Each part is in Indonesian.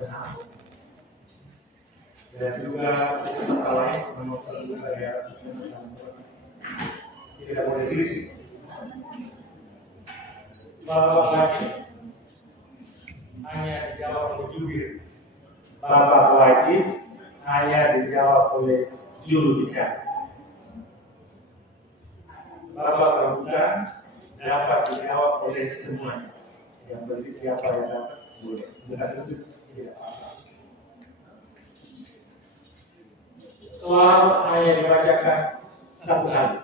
benar. Dan juga kata lain menurut juga ya tidak boleh risik. Bapak wajib hanya dijawab oleh jubir. Bapak wajib hanya dijawab oleh juru bicara. Bapak terbuka dapat dijawab oleh semuanya. Yang berarti siapa yang dapat boleh. Bukan itu tidak apa-apa. Soal hanya dibacakan satu kali.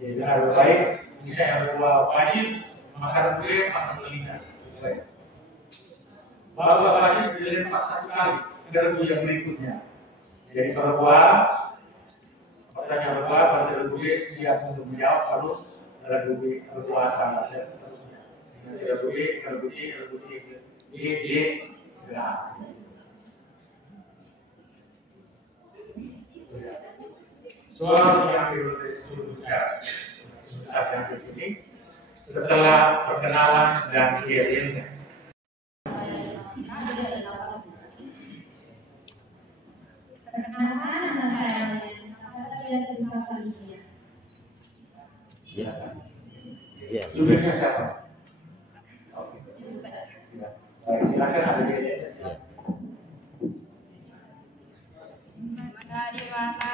Jadi harus baik. Misalnya Bapak wajib maka boleh pasang telinga. Bapak wajib dilempar satu kali garpu yang berikutnya. Jadi kalau pertanyaan Bapak kalau boleh siap untuk menjawab kalau berpuasa dan seterusnya. Tidak boleh kalau enggak. Soal yang diucapkan di sini setelah perkenalan dan yel-yelnya. Perkenalkan, nama saya Alia. Apakah kalian bisa Lydia? Iya. Iya. Jubirnya siapa? Oke. Ya. Baik, silakan ada dia. Di mana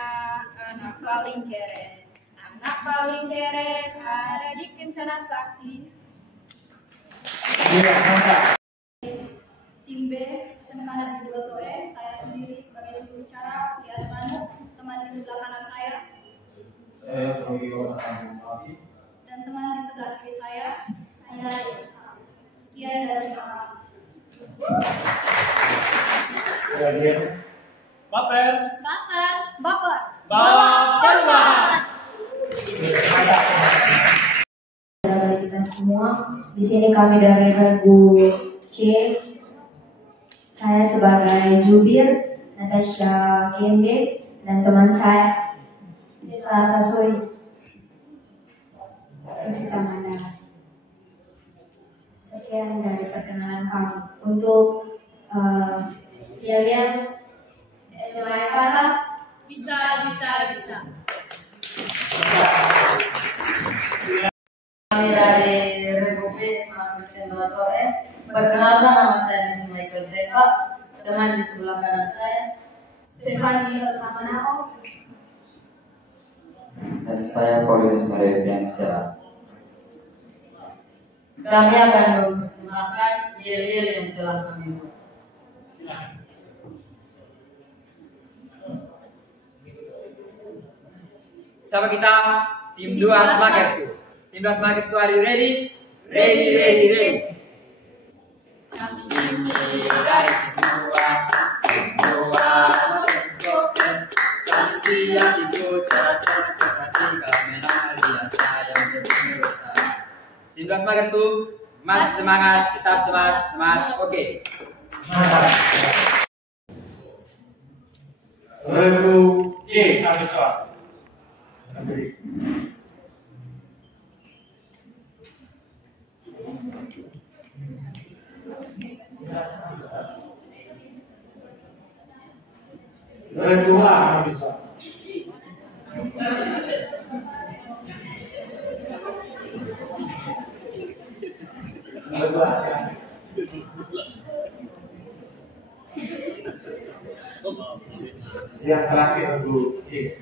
anak paling keren? Anak paling keren ada di Kencana Sakti. Iya, mantap. Tim B, semangat di 2 sore. Saya sendiri sebagai juru bicara, Dias Manu, teman di sebelah kanan saya. Saya Rogi Wahab. Dan teman di sebelah kiri saya sekian dan terima kasih. Kemudian Baper. Baper. Bawa perubahan. Bagi kita semua, di sini kami dari Regu C. Saya sebagai jubir, Natasha Kende, dan teman saya Desa Tasoi Sukamana. Sekian dari perkenalan kami. Untuk kalian SMA kata Bisa. Kami dari Republik Kristen 2 sore. Perkenalkan, nama saya Michael Teka, teman di sebelah kanan saya Stefani Samanao. Dan saya Paulinus Mariansyah. Kami akan mempersembahkan yel-yel yang telah kami buat. Sama kita tim 2 semangat tuh. Tim 2 semangat tuh, are you ready? Ready. Kami ini dari dua dan siap ikut kasih kamera biasa yang berdosa. Tim 2 semangat tuh, mas semangat, tetap semangat, oke. Regu E, ada soal. Regu A, ada soal. Yang terakhir Regu E.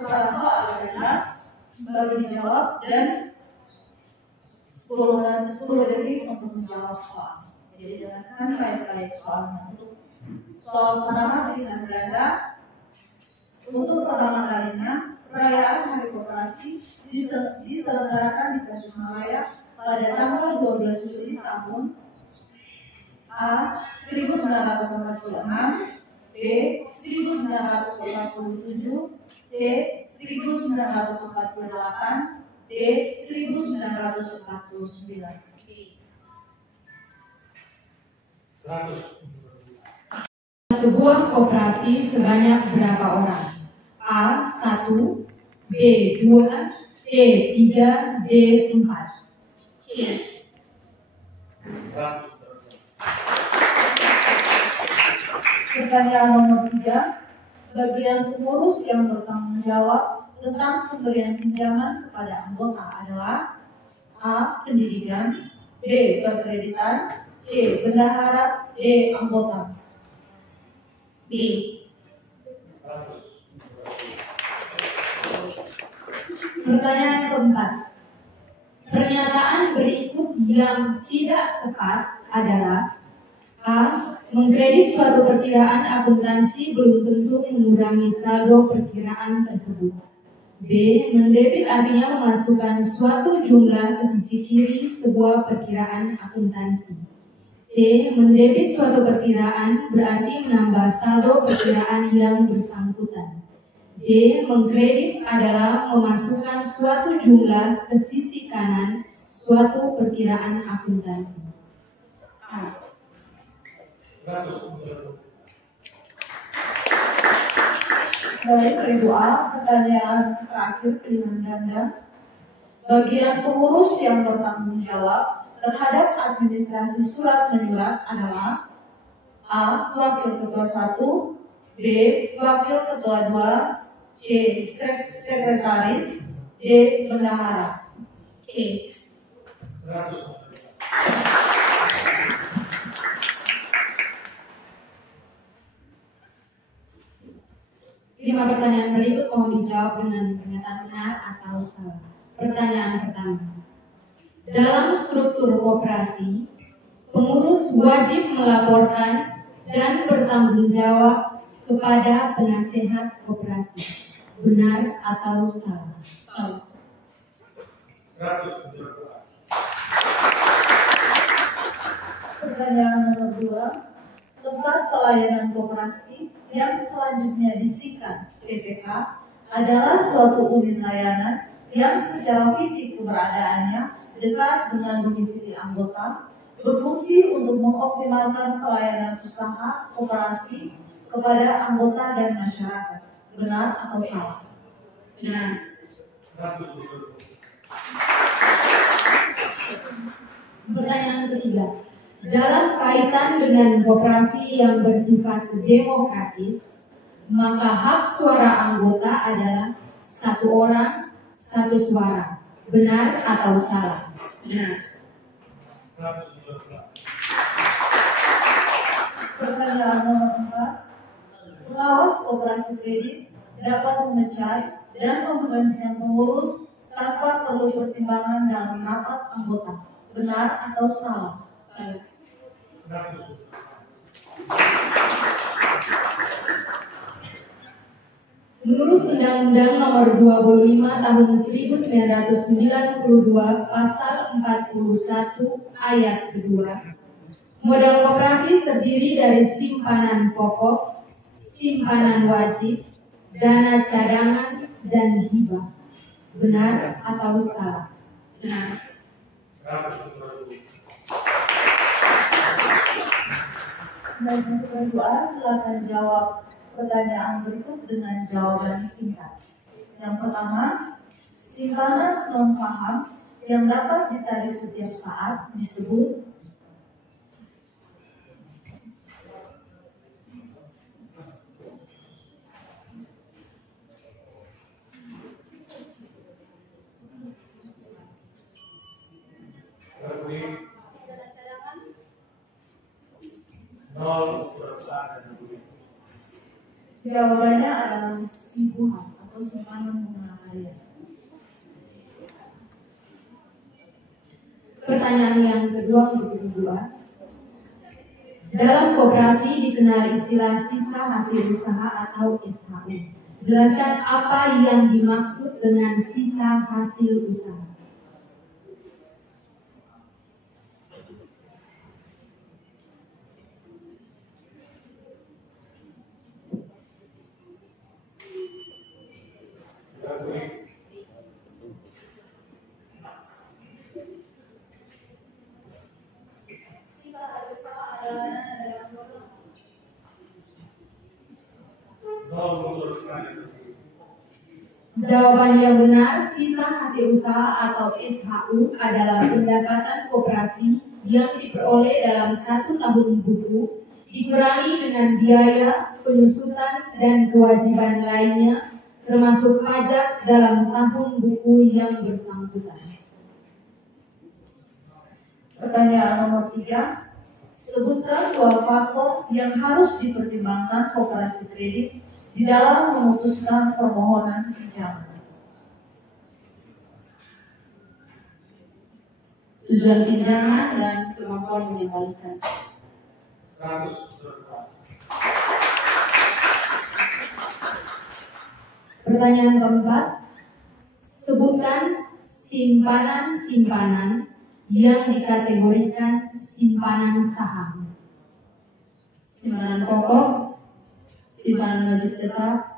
soal adalah baru dijawab dan 10 detik untuk menjawab soal. Jadi jangan kali-kali soalnya. Soal pertama pilihan ganda. Untuk pertama kalinya, perayaan Hari Koperasi diselenggarakan di Tasikmalaya pada tanggal 12 Juli tahun A. 1946, B. 1947, C. 1948, D. 1949. 100. Sebuah koperasi sebanyak berapa orang? A. 1, B. 2, C. 3, D. 4. Pertanyaan nomor 3. Bagian pengurus yang bertanggung jawab tentang pemberian pinjaman kepada anggota adalah A. Pendidikan, B. Perkreditan, C. Bendahara, D. Anggota. B. Pertanyaan keempat. Pernyataan berikut yang tidak tepat adalah A. Mengkredit suatu perkiraan akuntansi belum tentu mengurangi saldo perkiraan tersebut. B. Mendebit artinya memasukkan suatu jumlah ke sisi kiri sebuah perkiraan akuntansi. C. Mendebit suatu perkiraan berarti menambah saldo perkiraan yang bersangkutan. D. Mengkredit adalah memasukkan suatu jumlah ke sisi kanan suatu perkiraan akuntansi. A. Baik, Ibu A, pertanyaan terakhir pilihan ganda. Bagian pengurus yang bertanggung jawab terhadap administrasi surat menyurat adalah A. Wakil Ketua 1, B. Wakil Ketua 2, C. Sekretaris, D. Bendahara. C. Lima pertanyaan berikut mohon dijawab dengan pernyataan benar atau salah. Pertanyaan pertama. Dalam struktur koperasi, pengurus wajib melaporkan dan bertanggung jawab kepada penasehat koperasi. Benar atau salah? Salah. 100. Pertanyaan nomor 2. Tempat pelayanan koperasi yang selanjutnya disingkat TPK adalah suatu unit layanan yang secara fisik keberadaannya dekat dengan domisili anggota, berfungsi untuk mengoptimalkan pelayanan usaha koperasi kepada anggota dan masyarakat. Benar atau salah? Benar. 100. Pertanyaan ketiga. Dalam kaitan dengan koperasi yang bersifat demokratis, maka hak suara anggota adalah 1 orang, 1 suara. Benar atau salah? Benar. 100. Pertanyaan nomor 4. Pengawas koperasi kredit dapat memecat dan memberhentikan pengurus tanpa perlu pertimbangan dalam rapat anggota. Benar atau salah? Salah. 100. Menurut Undang-Undang Nomor 25 Tahun 1992 Pasal 41 Ayat 2, modal koperasi terdiri dari simpanan pokok, simpanan wajib, dana cadangan, dan hibah. Benar atau salah? Benar. 100. Dan untuk A, silakan jawab pertanyaan berikut dengan jawaban singkat. Yang pertama, simpanan non saham yang dapat ditarik setiap saat disebut Dana cadangan. 0 perusahaan dan duit. jawabannya adalah simpuhan atau simpanan bunga harian. Pertanyaan yang kedua untuk Ibu A. Dalam koperasi dikenal istilah sisa hasil usaha atau SHU. Jelaskan apa yang dimaksud dengan sisa hasil usaha. Sisa hasil usaha adalah dana Jawaban yang benar, sisa hasil usaha atau SHU adalah pendapatan koperasi yang diperoleh dalam 1 tahun buku, dikurangi dengan biaya, penyusutan, dan kewajiban lainnya, termasuk pajak dalam tahun buku yang bersangkutan. Pertanyaan nomor 3. Sebutkan 2 faktor yang harus dipertimbangkan koperasi kredit di dalam memutuskan permohonan pinjaman. Tujuan pinjaman dan kemampuan mengembalikan. 100. Pertanyaan keempat, sebutkan simpanan-simpanan yang dikategorikan simpanan saham. Simpanan pokok, simpanan wajib tetap,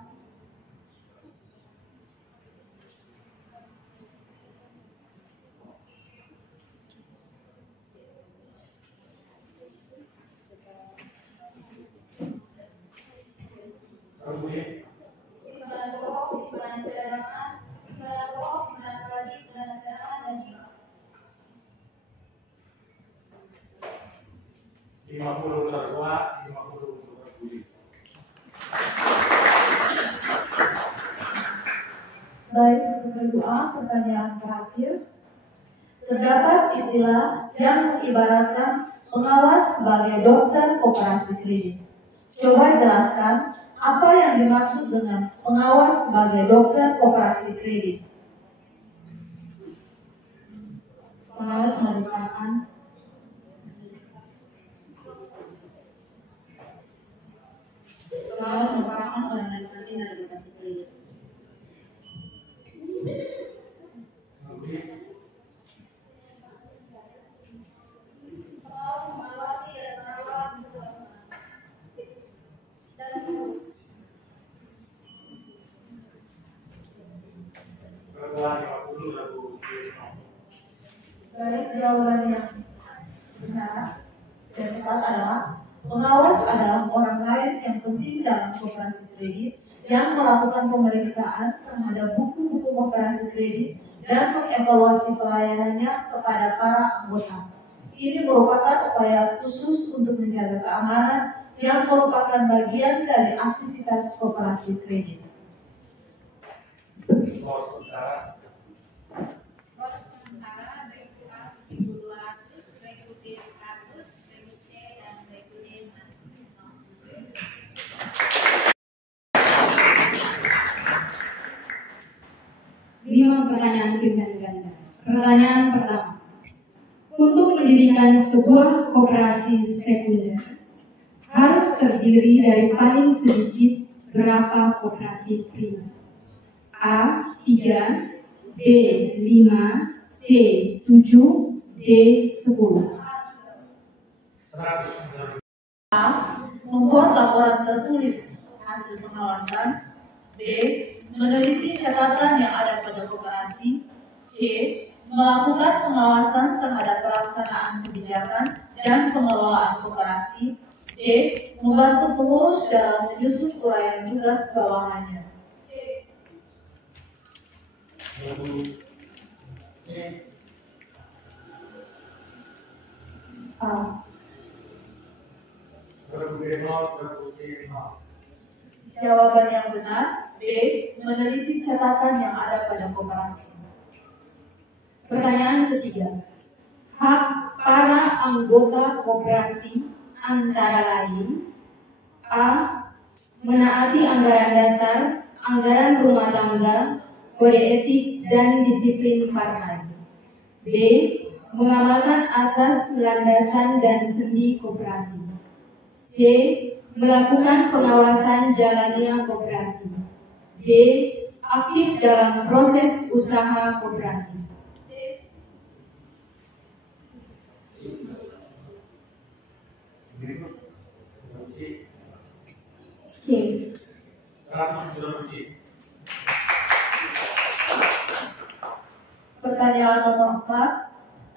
Simpanan pokok, simpanan cadangan, simpanan pokok, simpanan wajib, dana cadangan, dan hibah. 50 terkuat, 50 terpulih. Baik, kedua pertanyaan terakhir. Terdapat istilah yang mengibaratkan pengawas sebagai dokter koperasi kredit. Coba jelaskan apa yang dimaksud dengan pengawas sebagai dokter koperasi kredit. pengawas merupakan orang yang penting dalam koperasi kredit. Pengawas mengawasi dan merawat dan mengurus. Baik, jawaban yang benar dan tepat adalah pengawas adalah orang lain yang penting dalam koperasi kredit yang melakukan pemeriksaan terhadap buku-buku koperasi kredit dan mengevaluasi pelayanannya kepada para anggota. Ini merupakan upaya khusus untuk menjaga keamanan yang merupakan bagian dari aktivitas koperasi kredit. Skor sementara Skor sementara Regu A 1200, Regu B 100, Regu C dan Regu D masih 5 pertanyaan pilihan ganda. Pertanyaan pertama, untuk mendirikan sebuah koperasi sekunder harus terdiri dari paling sedikit berapa koperasi primer? A. 3, B. 5, C. 7, D. 10. 100. A. Membuat laporan tertulis hasil pengawasan. B. Meneliti catatan yang ada pada koperasi. C. Melakukan pengawasan terhadap pelaksanaan kebijakan dan pengelolaan koperasi. D. Membantu pengurus dalam menyusun uraian tugas bawahannya. A. Jawaban yang benar B. Meneliti catatan yang ada pada koperasi. Pertanyaan ketiga, hak para anggota koperasi antara lain: A. Menaati anggaran dasar, anggaran rumah tangga, kode etik dan disiplin partai. B. Mengamalkan asas, landasan dan sendi koperasi. C. Melakukan pengawasan jalannya koperasi. D. Aktif dalam proses usaha koperasi. C. Pertanyaan nomor 4.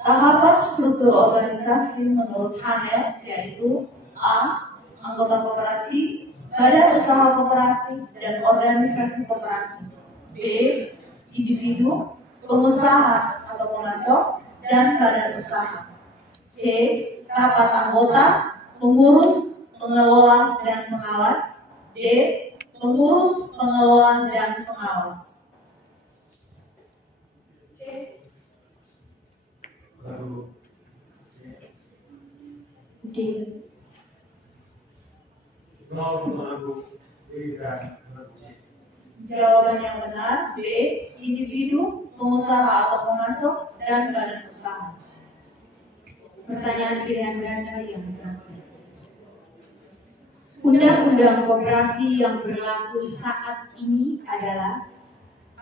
Tahapan struktur organisasi menurut Hanel yaitu A. Anggota koperasi, badan usaha koperasi, dan organisasi koperasi. B. Individu, pengusaha atau pemasok, dan badan usaha. C. Rapat anggota, pengurus, pengelola, dan pengawas. D. Pengurus, pengelola, dan pengawas. Lalu D. menurut B dan menurut C. Jawaban yang benar B. Individu, pengusaha atau pemasok, dan badan usaha. Pertanyaan pilihan ganda yang terakhir. Undang-undang koperasi yang berlaku saat ini adalah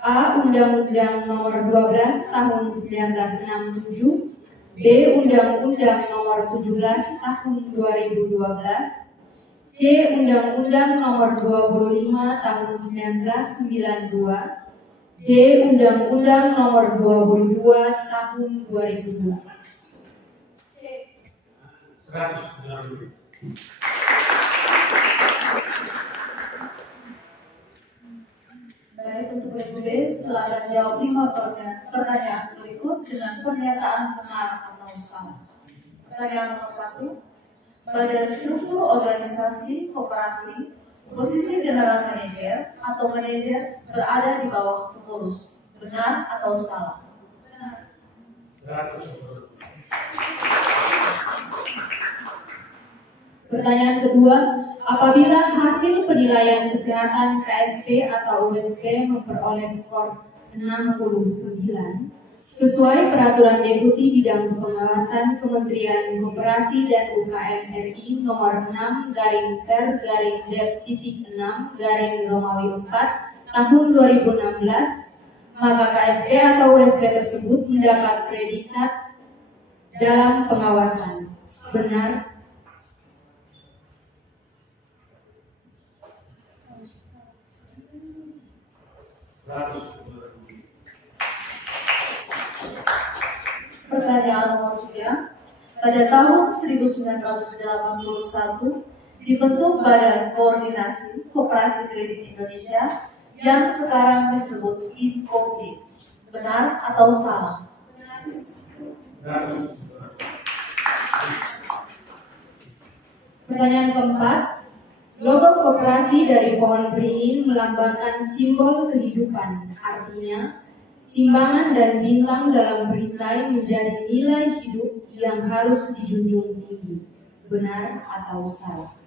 A. Undang-Undang Nomor 12 Tahun 1967, B. Undang-Undang Nomor 17 Tahun 2012, C. Undang-Undang Nomor 25 Tahun 1992, D. Undang-Undang Nomor 22 Tahun 2002. 100 benar dulu. Baik, untuk B, silakan jawab 5 pertanyaan berikut dengan pernyataan benar atau salah. Pertanyaan nomor 1. Pada struktur organisasi koperasi, posisi general manager atau manajer berada di bawah pengurus. Benar atau salah? 100. Pertanyaan kedua, apabila hasil penilaian kesehatan KSP atau USP memperoleh skor 69, sesuai Peraturan Deputi Bidang Pengawasan Kementerian Koperasi dan UKM RI Nomor 6/Dep.6/Romawi 4 Tahun 2016, maka KSP atau USP tersebut mendapat predikat dalam pengawasan. Benar? Pertanyaan nomor 3. Pada tahun 1981 dibentuk Badan Koordinasi Koperasi Kredit Indonesia yang sekarang disebut INKOPI. Benar atau salah? Pertanyaan keempat, logo koperasi dari pohon beringin melambangkan simbol kehidupan. Artinya, timbangan dan bintang dalam perisai menjadi nilai hidup yang harus dijunjung tinggi. Benar atau salah?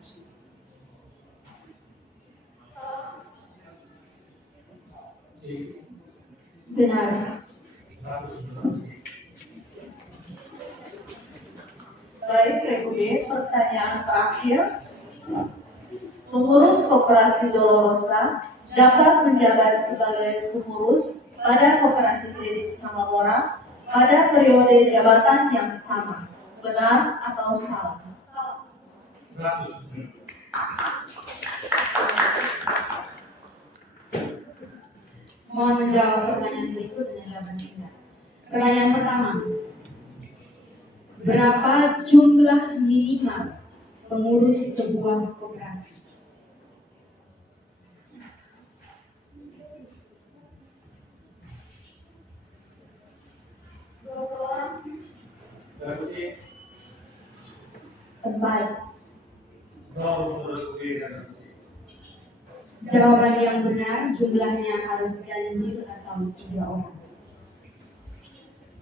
Benar. Baik, Regu B, pertanyaan terakhir. Pengurus Koperasi Dolorosa dapat menjabat sebagai pengurus pada Koperasi Kredit Samapora pada periode jabatan yang sama. Benar atau salah? Mohon menjawab pertanyaan berikut dengan jawaban singkat. Pertanyaan pertama, berapa jumlah minimal pengurus sebuah koperasi? Tempat. Jawaban yang benar jumlahnya harus ganjil atau 3 orang.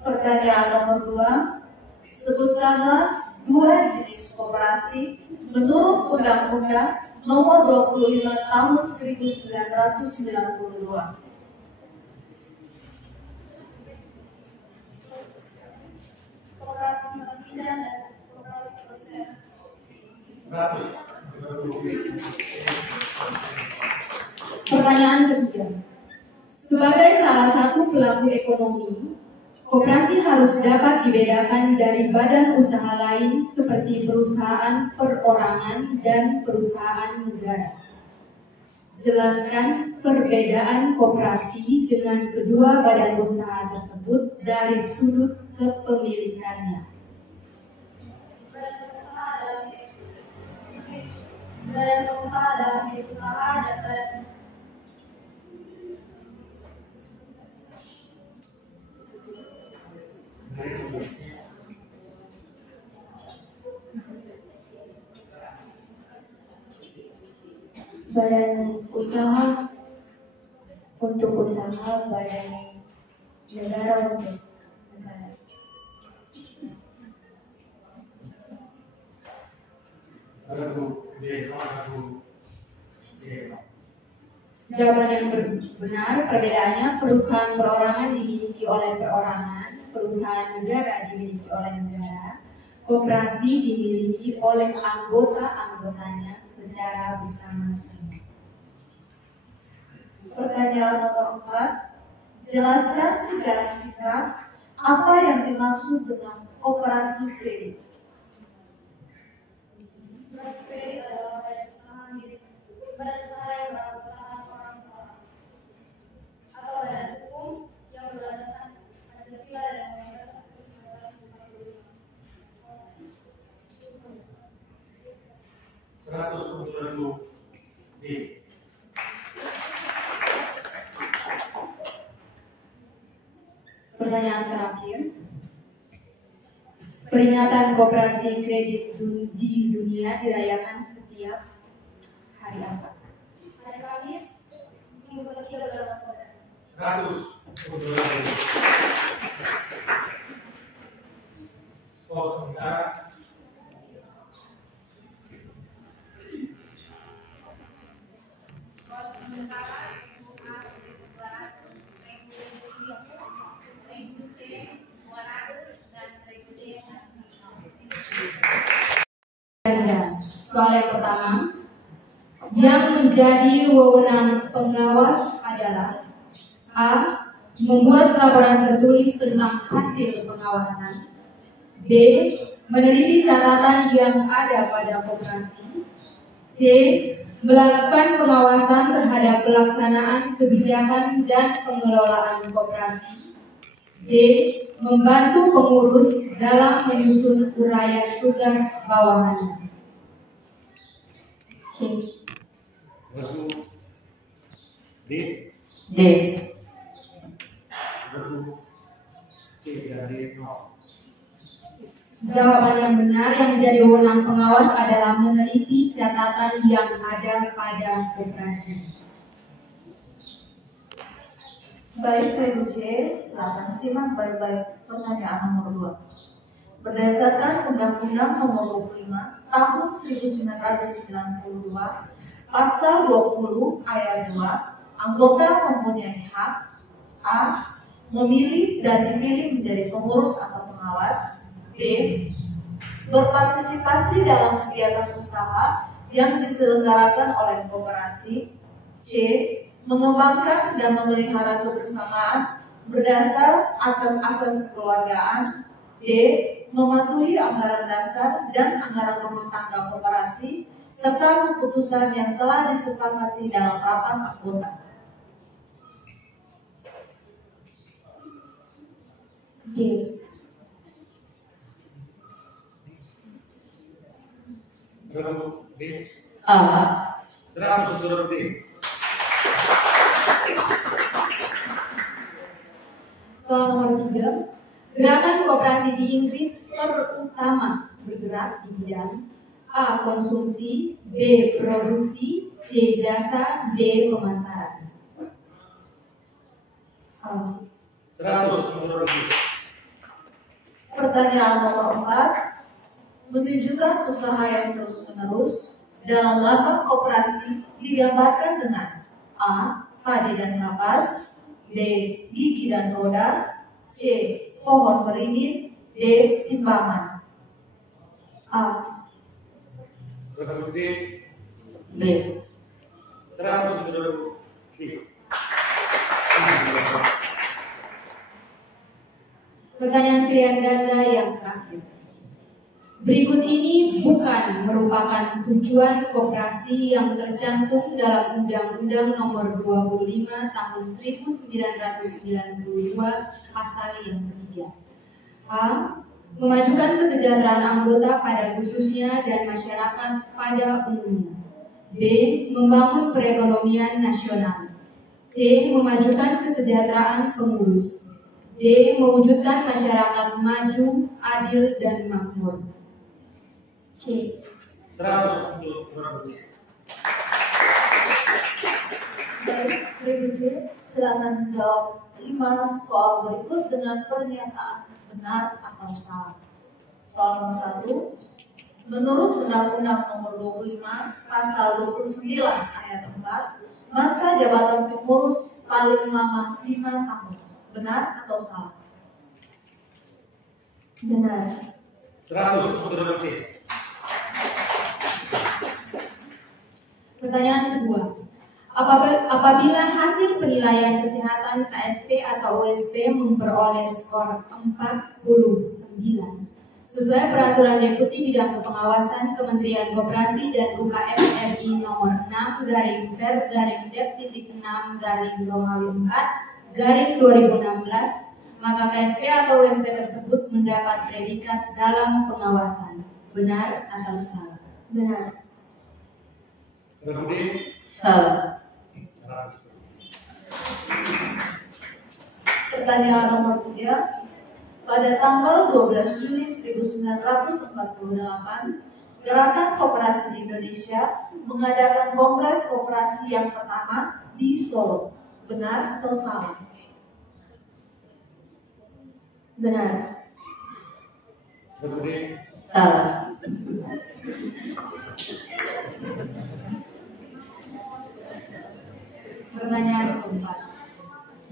Pertanyaan nomor 2. Sebutkanlah 2 jenis koperasi menurut Undang-Undang Nomor 25 Tahun 1992. Koperasi pembinaan dan koperasi produsen. Pertanyaan ketiga, sebagai salah satu pelaku ekonomi, koperasi harus dapat dibedakan dari badan usaha lain seperti perusahaan perorangan dan perusahaan negara. Jelaskan perbedaan koperasi dengan kedua badan usaha tersebut dari sudut kepemilikannya. Badan usaha dalam unit usaha dan badan Badan usaha untuk usaha, badan negara untuk negara. Jawaban yang benar, perbedaannya perusahaan perorangan dimiliki oleh perorangan, perusahaan negara dimiliki oleh negara, koperasi dimiliki oleh anggota-anggotanya secara bersama-sama. Pertanyaan nomor 4. Jelaskan secara singkat apa yang dimaksud dengan koperasi kredit. Koperasi kredit adalah badan usaha milik badan usaha yang beranggotakan orang seorang atau badan hukum yang berlandaskan Pancasila dan Undang-Undang 147 D. Pertanyaan terakhir. Peringatan koperasi kredit di dunia dirayakan setiap hari apa? Hari Kamis, minggu ketiga bulan Oktober. 147 D. Skor sementara. Skor sementara untuk A 200, Regu C 200, dan Regu D masih 0. Soal yang pertama, yang menjadi wewenang pengawas adalah A. Membuat laporan tertulis tentang hasil pengawasan, B. Meneliti catatan yang ada pada koperasi, C. Melakukan pengawasan terhadap pelaksanaan kebijakan dan pengelolaan koperasi, D. Membantu pengurus dalam menyusun uraian tugas bawahannya. C. D. D. Jawaban yang benar, yang menjadi wewenang pengawas adalah meneliti catatan yang ada pada koperasi. Baik Regu C, silakan simak baik-baik pertanyaan nomor 2. Berdasarkan Undang-Undang Nomor 25 Tahun 1992, Pasal 20 Ayat 2, anggota mempunyai hak A. Memilih dan dipilih menjadi pengurus atau pengawas, B. Berpartisipasi dalam kegiatan usaha yang diselenggarakan oleh koperasi, C. Mengembangkan dan memelihara kebersamaan berdasar atas asas kekeluargaan, D. Mematuhi anggaran dasar dan anggaran rumah tangga koperasi serta keputusan yang telah disepakati dalam rapat anggota. D. D. A. 100 D. Soal nomor 3. Gerakan koperasi di Inggris terutama bergerak di bidang A. Konsumsi, B. Produksi, C. Jasa, D. Pemasaran. A. 100 D. Pertanyaan nomor 4 menunjukkan usaha yang terus-menerus dalam lambang koperasi digambarkan dengan A. Padi dan kapas, B. Gigi dan roda, C. Pohon beringin, D. Timbangan. A. D. B. 100 D. Pertanyaan pilihan ganda yang terakhir. Berikut ini bukan merupakan tujuan koperasi yang tercantum dalam Undang-Undang Nomor 25 Tahun 1992 Pasal yang ketiga. A. Memajukan kesejahteraan anggota pada khususnya dan masyarakat pada umumnya. B. Membangun perekonomian nasional. C. Memajukan kesejahteraan pengurus. D. D. Mewujudkan masyarakat maju, adil, dan makmur. C. 100 untuk suara C. Baik, Ibu J, silakan menjawab 5 soal berikut dengan pernyataan benar atau salah. Soal nomor 1, menurut Undang-Undang Nomor 25 Pasal 29 Ayat 4, masa jabatan pengurus paling lama 5 tahun. Benar atau salah? Benar. 100 untuk C. Pertanyaan kedua. Apabila hasil penilaian kesehatan KSP atau OSP memperoleh skor 49 sesuai peraturan Deputi Bidang Kepengawasan Kementerian Koperasi dan UKM RI nomor 6/Dep/Dep/4/2016, maka KSP atau OSP tersebut mendapat predikat dalam pengawasan. Benar atau salah? Benar. Berapa D? Salah. 100. Pertanyaan nomor 3. Pada tanggal 12 Juli 1948, Gerakan Koperasi di Indonesia mengadakan Kongres Koperasi yang pertama di Solo. Benar atau salah? Benar. Berapa D? Salah. Pertanyaan keempat.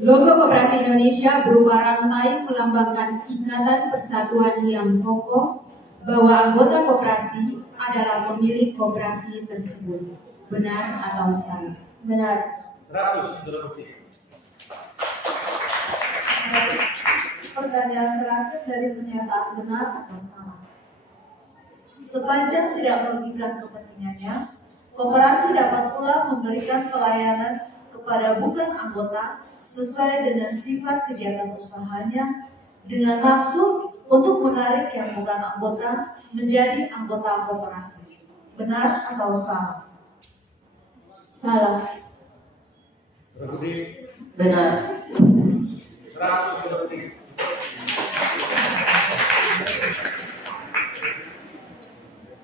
Logo Koperasi Indonesia berupa rantai melambangkan ikatan persatuan yang kokoh bahwa anggota koperasi adalah pemilik koperasi tersebut. Benar atau salah? Benar. 100 untuk C. Pertanyaan terakhir dari pernyataan benar atau salah. Sepanjang tidak merugikan kepentingannya, koperasi dapat pula memberikan pelayanan kepada bukan anggota sesuai dengan sifat kegiatan usahanya dengan maksud untuk menarik yang bukan anggota menjadi anggota koperasi. Benar atau salah? Salah. Berapa D? Benar. 100 untuk C.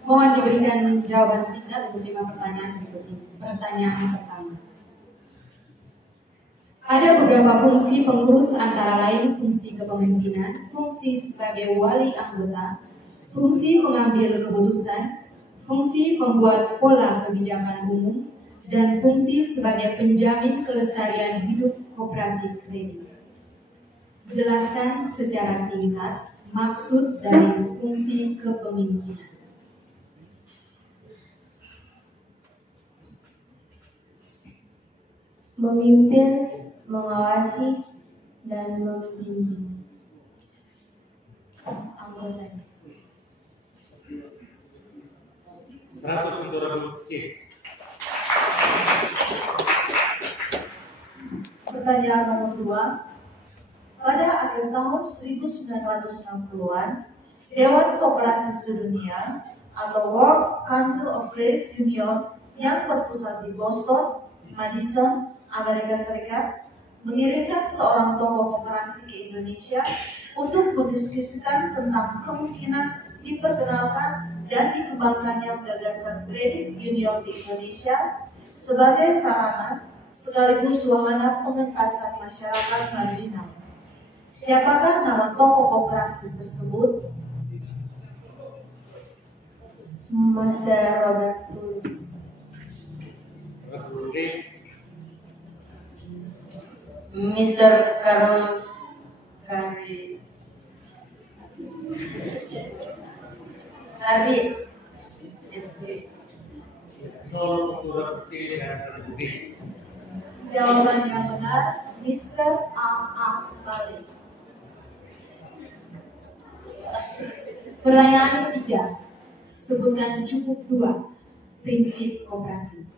Mohon diberikan jawaban singkat untuk 5 pertanyaan berikut ini. Pertanyaan pertama. Ada beberapa fungsi pengurus antara lain fungsi kepemimpinan, fungsi sebagai wali anggota, fungsi pengambil keputusan, fungsi membuat pola kebijakan umum, dan fungsi sebagai penjamin kelestarian hidup koperasi kredit. Jelaskan secara singkat maksud dari fungsi kepemimpinan. Memimpin, mengawasi, dan membimbing anggotanya. 100 untuk C. Pertanyaan nomor 2. Pada akhir tahun 1960-an, Dewan Koperasi Sedunia atau World Council of Credit Union yang berpusat di Boston, Madison, Amerika Serikat, mengirimkan seorang tokoh koperasi ke Indonesia untuk mendiskusikan tentang kemungkinan diperkenalkan dan dikembangkannya gagasan kredit union di Indonesia sebagai sarana sekaligus wahana pengentasan masyarakat marginal. Siapakah nama tokoh koperasi tersebut? Master Robert Tulus. Berapa D? Mr. Carlos Kari. Nol untuk C dan 1 D. Jawaban yang benar, Mr. A.A. Kali. Pertanyaan ketiga. Sebutkan cukup 2 prinsip koperasi.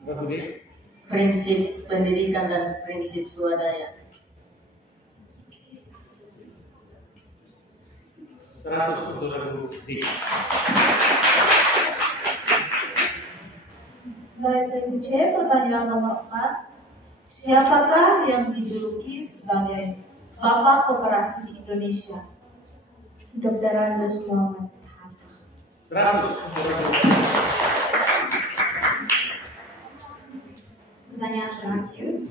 Berapa D? Prinsip pendidikan dan prinsip swadaya. 100 untuk regu D. Baik, regu C, pertanyaan nomor 4. Siapakah yang dijuluki sebagai Bapak Koperasi Indonesia? Dr. Andes Muhammad Hatta. 100 untuk regu D. Pertanyaan terakhir.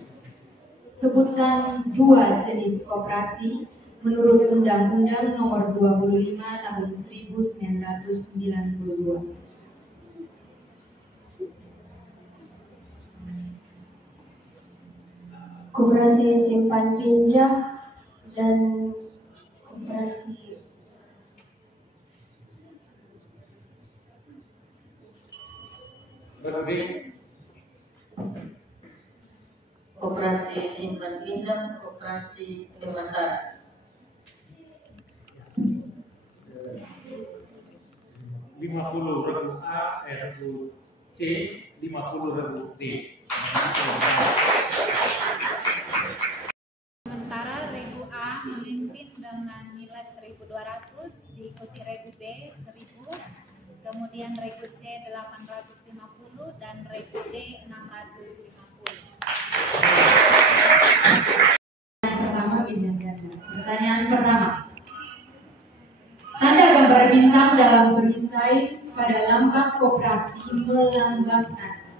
Sebutkan 2 jenis koperasi menurut Undang-Undang Nomor 25 Tahun 1992. Koperasi simpan pinjam dan koperasi Regu D. Koperasi simpan pinjam, koperasi pemasaran. 50 regu A, regu C, 50 regu D. Sementara regu A memimpin dengan nilai 1.200, diikuti regu B 1.000, kemudian regu C 850 dan regu D 650. Pertanyaan pertama. Tanda gambar bintang dalam perisai pada lambang koperasi melambangkan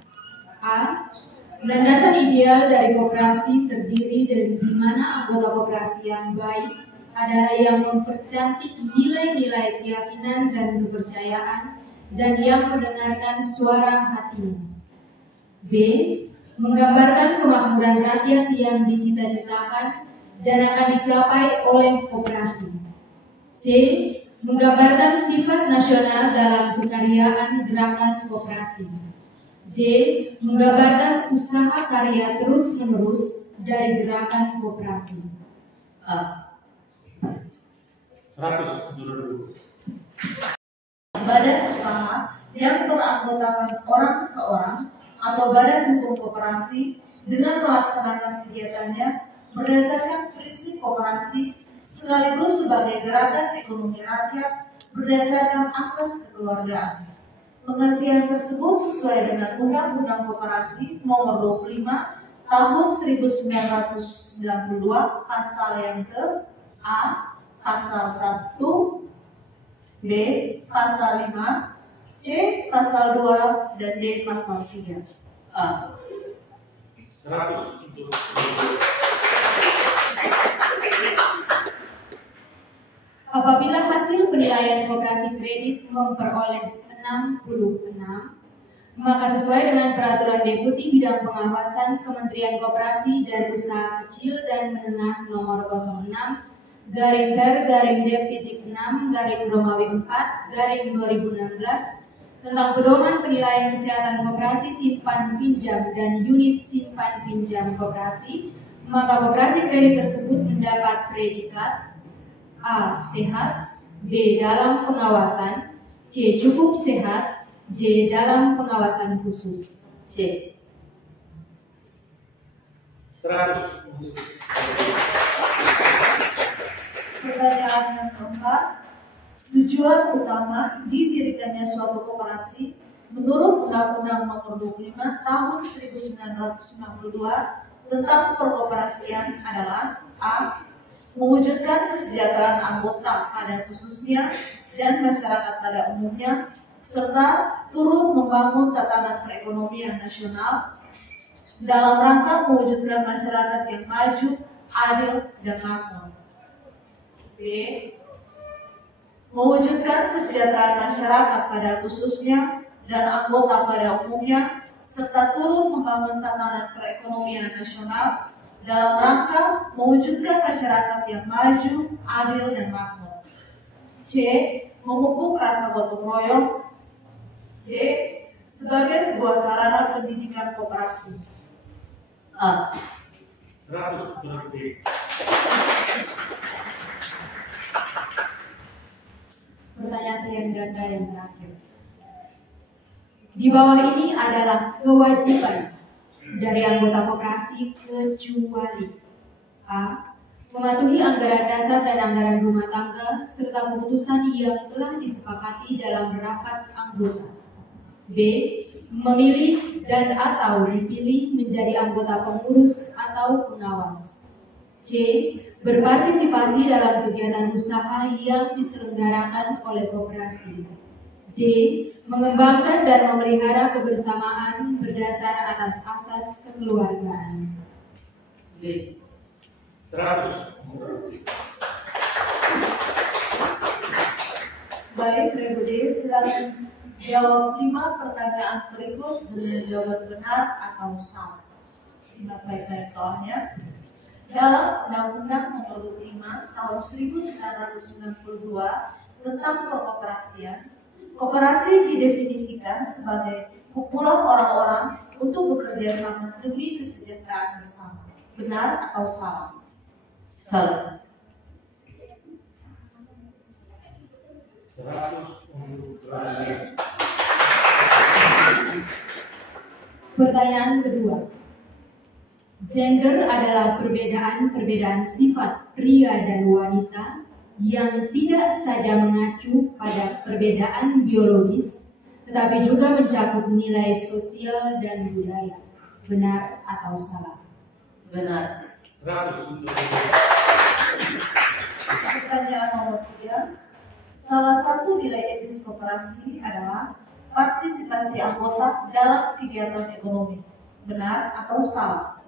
A. Landasan ideal dari koperasi terdiri dari di mana anggota koperasi yang baik adalah yang mempercantik nilai-nilai keyakinan dan kepercayaan dan yang mendengarkan suara hatinya. B. Menggambarkan kemakmuran rakyat yang dicita-citakan dan akan dicapai oleh koperasi. C. Menggambarkan sifat nasional dalam kekaryaan gerakan koperasi. D. Menggambarkan usaha karya terus-menerus dari gerakan koperasi. A. 100 untuk regu. badan usaha yang beranggotakan orang seseorang atau badan hukum koperasi dengan melaksanakan kegiatannya berdasarkan prinsip koperasi sekaligus sebagai gerakan ekonomi rakyat berdasarkan asas kekeluargaan. Pengertian tersebut sesuai dengan Undang-Undang Koperasi Nomor 25 Tahun 1992 pasal yang ke A. Pasal 1, B. Pasal 5, C. Pasal 2, dan D. Pasal 3. A. 100 untuk Apabila hasil penilaian koperasi kredit memperoleh 66, maka sesuai dengan Peraturan Deputi Bidang Pengawasan Kementerian Koperasi dan Usaha Kecil dan Menengah Nomor 06/Dev-6/Romawi 4/2016 tentang pedoman penilaian kesehatan koperasi simpan pinjam dan unit simpan pinjam koperasi, maka koperasi kredit tersebut mendapat predikat A. Sehat, B. Dalam pengawasan, C. Cukup sehat, D. Dalam pengawasan khusus. C. 100 untuk Pertanyaan yang keempat, tujuan utama didirikannya suatu koperasi menurut Undang-Undang Nomor 25 Tahun 1992 tentang perkoperasian adalah A. Mewujudkan kesejahteraan anggota pada khususnya dan masyarakat pada umumnya, serta turut membangun tatanan perekonomian nasional dalam rangka mewujudkan masyarakat yang maju, adil, dan makmur. B. Mewujudkan kesejahteraan masyarakat pada khususnya dan anggota pada umumnya, serta turut membangun tatanan perekonomian nasional dalam rangka mewujudkan masyarakat yang maju, adil, dan makmur. C. Memupuk rasa gotong royong. D. Sebagai sebuah sarana pendidikan koperasi. A. 100 untuk D. Pertanyaan pilihan ganda yang terakhir. Di bawah ini adalah kewajiban dari anggota koperasi kecuali A. mematuhi anggaran dasar dan anggaran rumah tangga, serta keputusan yang telah disepakati dalam rapat anggota. B. Memilih dan atau dipilih menjadi anggota pengurus atau pengawas. C. Berpartisipasi dalam kegiatan usaha yang diselenggarakan oleh koperasi. D. Mengembangkan dan memelihara kebersamaan berdasar atas asas kekeluargaan. D. 100. Baik, Ibu D, silakan jawab 5 pertanyaan berikut dengan jawaban benar atau salah. Simak baik-baik soalnya. Dalam Undang-Undang Nomor 25 Tahun 1992 tentang Perkoperasian, koperasi didefinisikan sebagai kumpulan orang-orang untuk bekerja sama demi kesejahteraan bersama. Benar atau salah? Salah. 100 untuk Rani. Pertanyaan kedua. Gender adalah perbedaan sifat pria dan wanita yang tidak saja mengacu pada perbedaan biologis, tetapi juga mencakup nilai sosial dan budaya. Benar atau salah? Benar. 100 untuk Pertanyaan nomor 3. Salah satu nilai etis koperasi adalah partisipasi anggota dalam kegiatan ekonomi. Benar atau salah?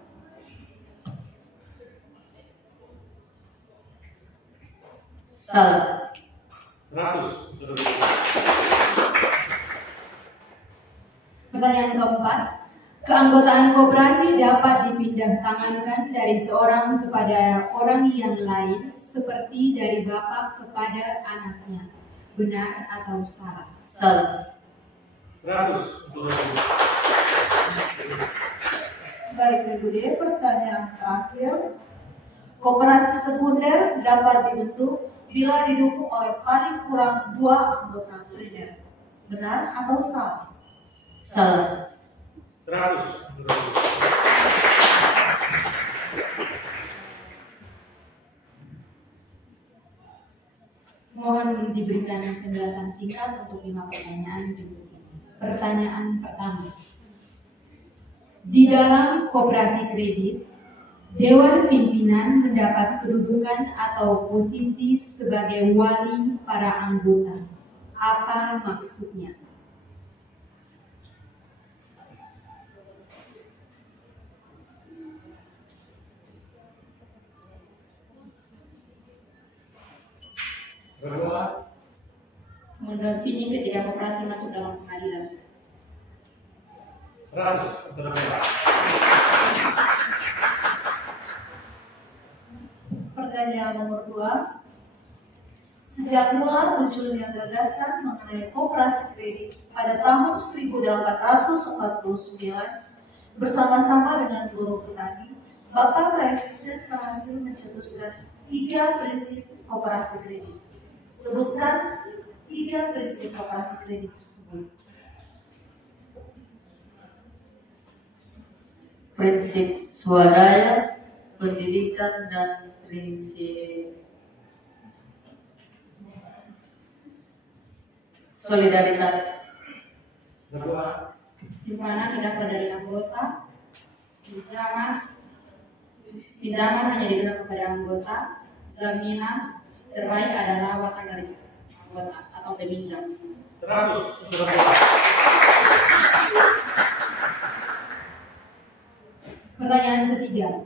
Salah. 100 untuk Pertanyaan keempat. Keanggotaan koperasi dapat dipindah tangankan dari seorang kepada orang yang lain seperti dari bapak kepada anaknya. Benar atau salah? Salah. 100 untuk Baik, Ibu D, pertanyaan terakhir. Koperasi sekunder dapat dibentuk bila didukung oleh paling kurang 2 anggota kerja. Benar atau salah? Salah. 100 untuk Mohon diberikan penjelasan singkat untuk 5 pertanyaan berikut ini. Pertanyaan pertama. Di dalam koperasi kredit, Dewan Pimpinan mendapat kedudukan atau posisi sebagai wali para anggota. Apa maksudnya? Berdua. Mendampingi ketika koperasi masuk dalam pengadilan. 100 untuk Rani. Pertanyaan nomor 2. Sejak mula munculnya gagasan mengenai koperasi kredit pada tahun 1849 bersama-sama dengan Guru Petani, Bapak Raifsen berhasil mencetuskan 3 prinsip koperasi kredit. Sebutkan 3 prinsip koperasi kredit tersebut. Prinsip swadaya, pendidikan, dan prinsip solidaritas. Berdua. Simpanan didapat dari anggota. Pinjaman hanya diberikan kepada anggota. Jaminan terbaik adalah lawatan dari anggota atau peminjam. 100 untuk Rani. Pertanyaan ketiga.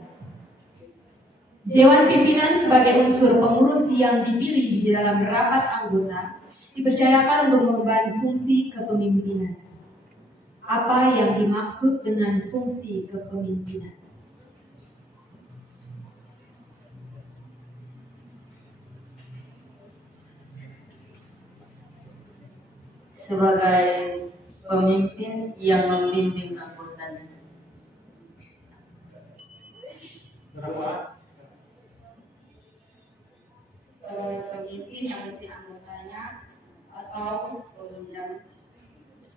Dewan Pimpinan sebagai unsur pengurus yang dipilih di dalam rapat anggota dipercayakan untuk mengemban fungsi kepemimpinan. Apa yang dimaksud dengan fungsi kepemimpinan? Sebagai pemimpin yang membimbing anggotanya. Berdua. Sebagai pemimpin yang memimpin anggotanya atau peminjam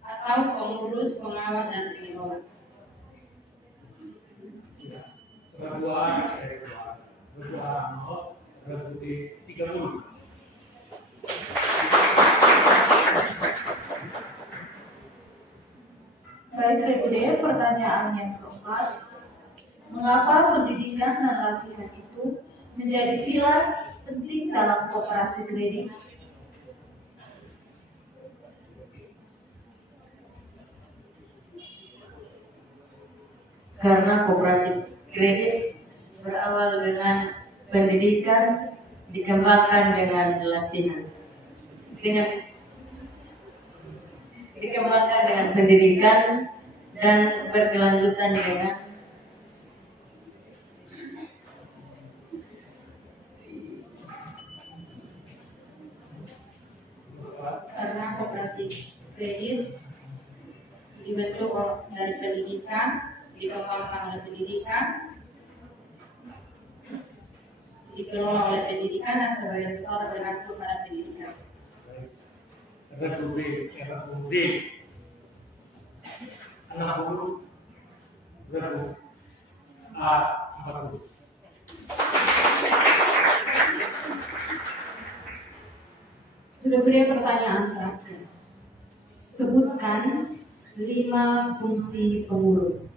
atau pengurus, pengawas, dan pengelola. Berdua. Berdoa Regup 30. Baik, Regup, pertanyaan yang keempat. Mengapa pendidikan dan latihan itu menjadi pilar penting dalam koperasi kredit? Karena koperasi kredit berawal dengan pendidikan, dikembangkan dengan latihan. Dikembangkan dengan pendidikan dan berkelanjutan dengan karena koperasi kredit dibentuk dari pendidikan, dikembangkan oleh pendidikan, dikelola oleh pendidikan, dan sebagian besar bergantung pada pendidikan. Regup D 60, Regup A 40. Sudah beri pertanyaan terakhir. Sebutkan 5 fungsi pengurus.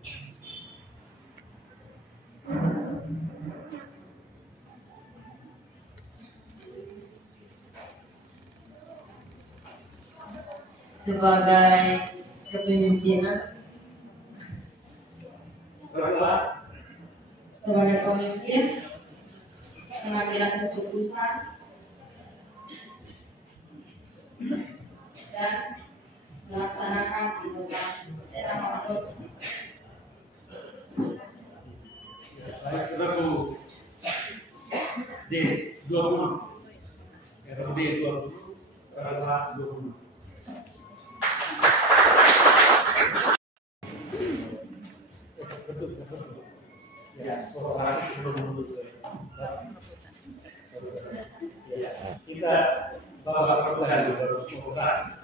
sebagai kepemimpinan, sebagai pemimpin, pengambilan keputusan, dan melaksanakan program dalam menurut Regup D 20. Regup D 20. Regup 20. Ya, orang belum mundur. Kita bawa pertanyaan baru orang.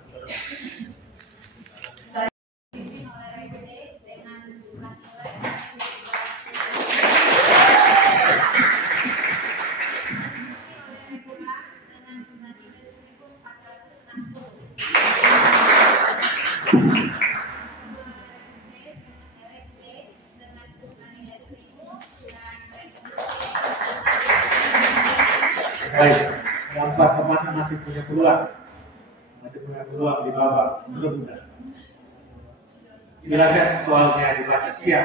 Baik, yang 4 teman masih punya peluang di babak berikutnya. Silakan soalnya dibaca. Siap.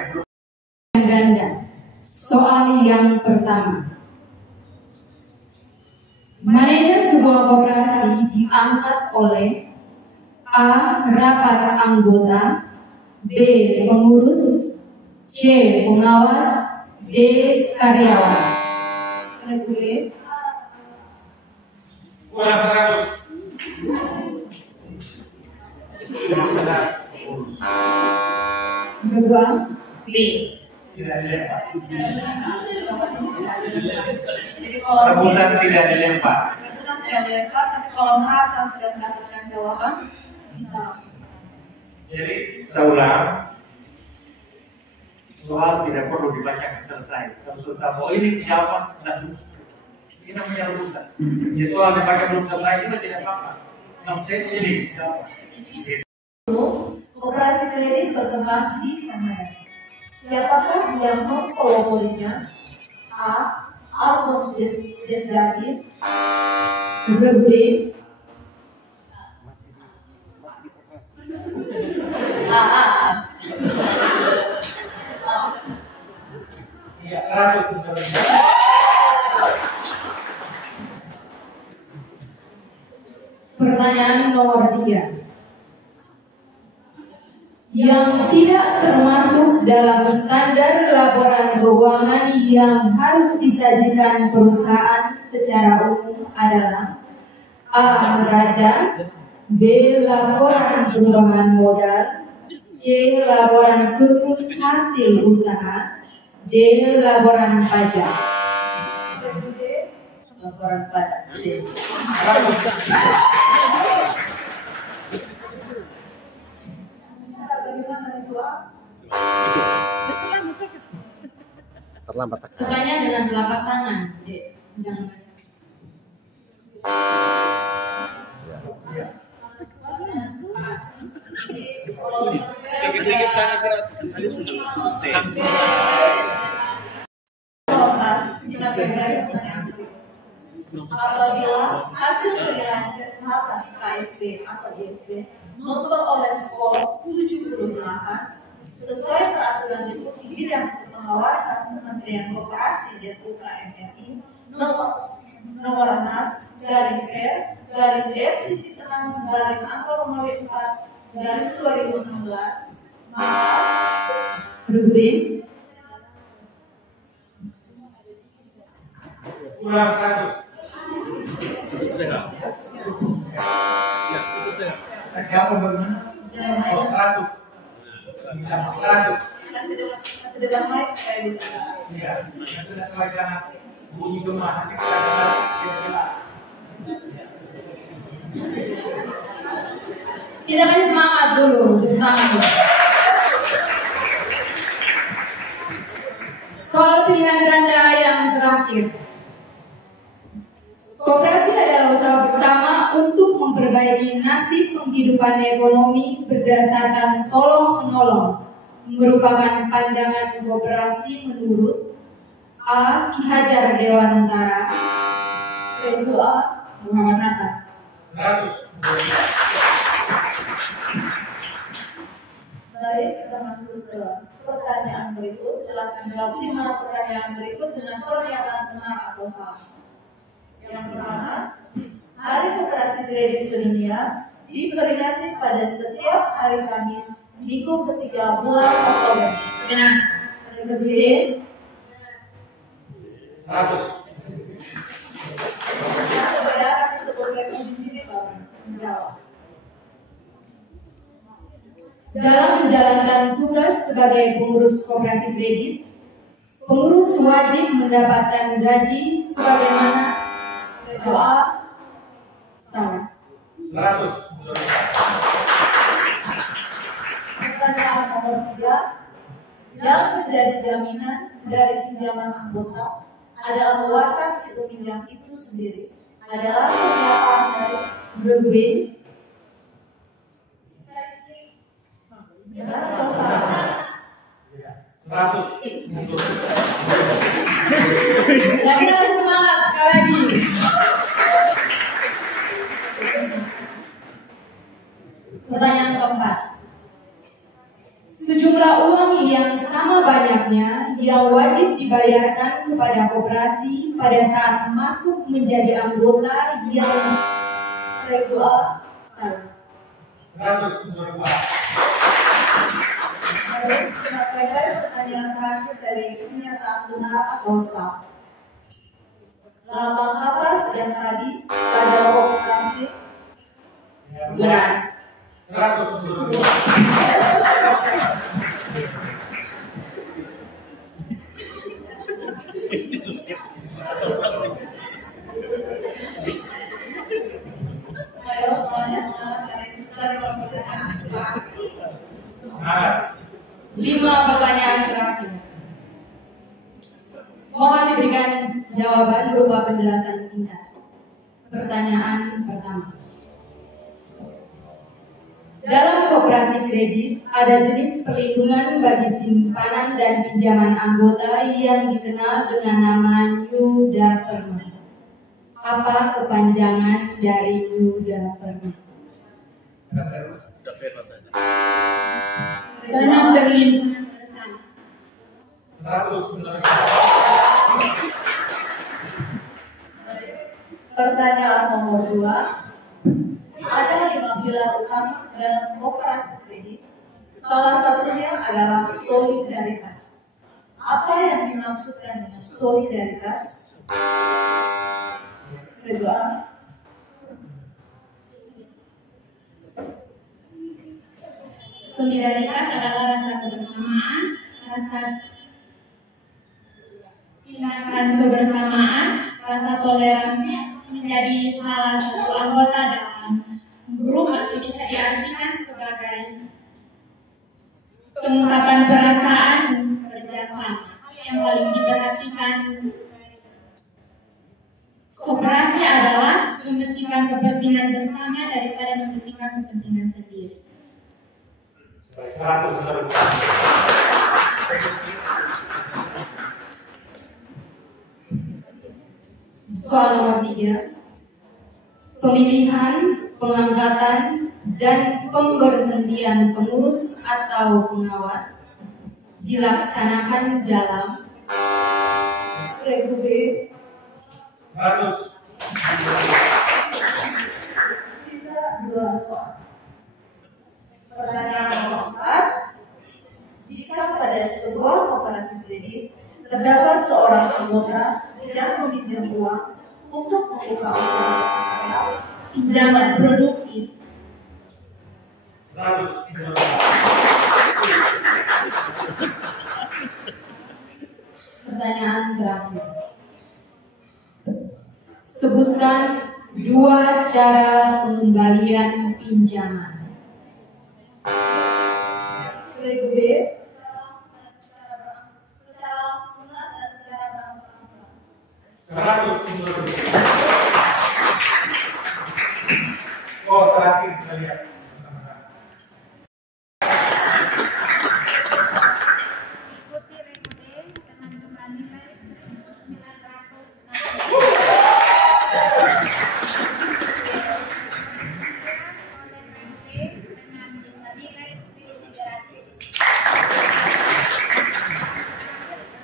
Ganda. Soal yang pertama. Manajer sebuah koperasi diangkat oleh A. Rapat anggota, B. Pengurus, C. Pengawas, D. Karyawan. Reguler, Kurang 100. Tidak sadar. Kedua, B. Tidak dilempar. jadi kalau Rebutan tidak dilempar. rebutan tidak dilempar, tapi kalau merasa sudah mendapatkan jawaban, bisa langsung. Jadi saya ulang, soal tidak perlu dibacakan selesai. Kalau sudah tahu ini jawaban, tidak bisa. Ini namanya rebutan. Ya soal dibaca belum selesai itu tidak apa-apa. Nanti ini jawaban. Koperasi kredit berkembang di Kanada. Siapakah yang mempeloporinya? A. Alphonse Desjardins, Rebu D. Iya, 100. Pertanyaan nomor 3. Yang tidak termasuk dalam standar laporan keuangan yang harus disajikan perusahaan secara umum adalah A. Neraca, B. Laporan perubahan modal, C. Laporan surplus hasil usaha, D. Laporan pajak. laporan pajak. bagaimana itu? terlambat. Tekannya dengan telapak tangan. Jangan. Apabila hasil penilaian kesehatan KSP atau ISP memperoleh skor 78 sesuai peraturan Deputi Bidang Pengawasan Kementerian Koperasi dan UKM RI nomor 6/R/D/6/angka 4/2016 Berguling. Kurang 100. Siapa bagaimana? Oh, 100. Bisa 100. Masih dengan mic supaya bisa. Iya, sudah jangan bunyi gemah. Nanti kita dengar kira-kira. Kita kasih semangat dulu, tepuk tangan. Soal pilihan ganda yang terakhir. Koperasi adalah usaha bersama untuk memperbaiki nasib penghidupan ekonomi berdasarkan tolong-menolong. Merupakan pandangan koperasi menurut A. Ki Hajar Dewantara, Kedua, Muhammad Hatta. 100. Baik, kita masuk ke pertanyaan berikut. Silakan jawab 5 pertanyaan berikut dengan pernyataan benar atau salah. Yang pertama, Hari Koperasi Kredit Sedunia diperingati pada setiap hari Kamis minggu ketiga bulan Oktober. Benar. B. 100. Coba kasih sebut lagi di sini baru menjawab. Dalam menjalankan tugas sebagai pengurus koperasi kredit, pengurus wajib mendapatkan gaji sebagaimana Doa salah. 100. Pertanyaan nomor 3, yang menjadi jaminan dari pinjaman anggota adalah wakas si peminjam itu sendiri adalah pernyataan dari Berguling. benar atau salah? 100. Ya, kita kasih semangat sekali lagi. Pertanyaan keempat. Sejumlah uang yang sama banyaknya yang wajib dibayarkan kepada koperasi pada saat masuk menjadi anggota yang Kedua, salah. 100. Berubah. baik, kita mulai pertanyaan terakhir dari pernyataan benar atau salah. Lambang kapas dan tadi pada koperasi Benar. 100. Berubah. Ayo semuanya semangat dari siswa pertanyaan. 5 pertanyaan terakhir. Mohon diberikan jawaban berupa penjelasan singkat. Pertanyaan pertama. Dalam koperasi kredit, ada jenis perlindungan bagi simpanan dan pinjaman anggota yang dikenal dengan nama Nyuda Perma. Apa kepanjangan dari Nyuda Perma? Dana perlindungan bersama. 100. Pertanyaan nomor 2. Ada 5 pilar utama dalam koperasi kredit. Salah satunya adalah solidaritas. Apa yang dimaksudkan dengan solidaritas? Kedua, Solidaritas adalah rasa kebersamaan, rasa tindakan kebersamaan, rasa toleransi menjadi salah satu anggota dalam grup atau bisa diartikan sebagai pengungkapan perasaan kerjasama. Yang yang paling diperhatikan koperasi adalah mementingkan kepentingan bersama daripada mementingkan kepentingan sendiri. Soal nomor 3. Pemilihan, pengangkatan, dan pemberhentian pengurus atau pengawas dilaksanakan dalam Republik. Sisa 2 soal. Pertanyaan nomor 4. Jika pada sebuah koperasi kredit terdapat seorang anggota yang meminjam uang untuk membuka usaha Pinjaman produktif. Pertanyaan terakhir. Sebutkan 2 cara pengembalian pinjaman. Reguler, Oh, terakhir kita lihat. Ikuti Regu D dengan jumlah nilai 1.960. Oleh Regu D dengan jumlah nilai 1.300.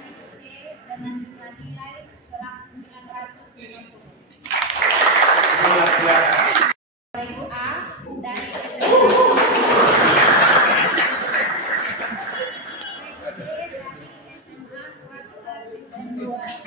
Regu C dengan jumlah nilai 950. Regu A dari SMA. Regu D dari SMA swasta Kristen 2.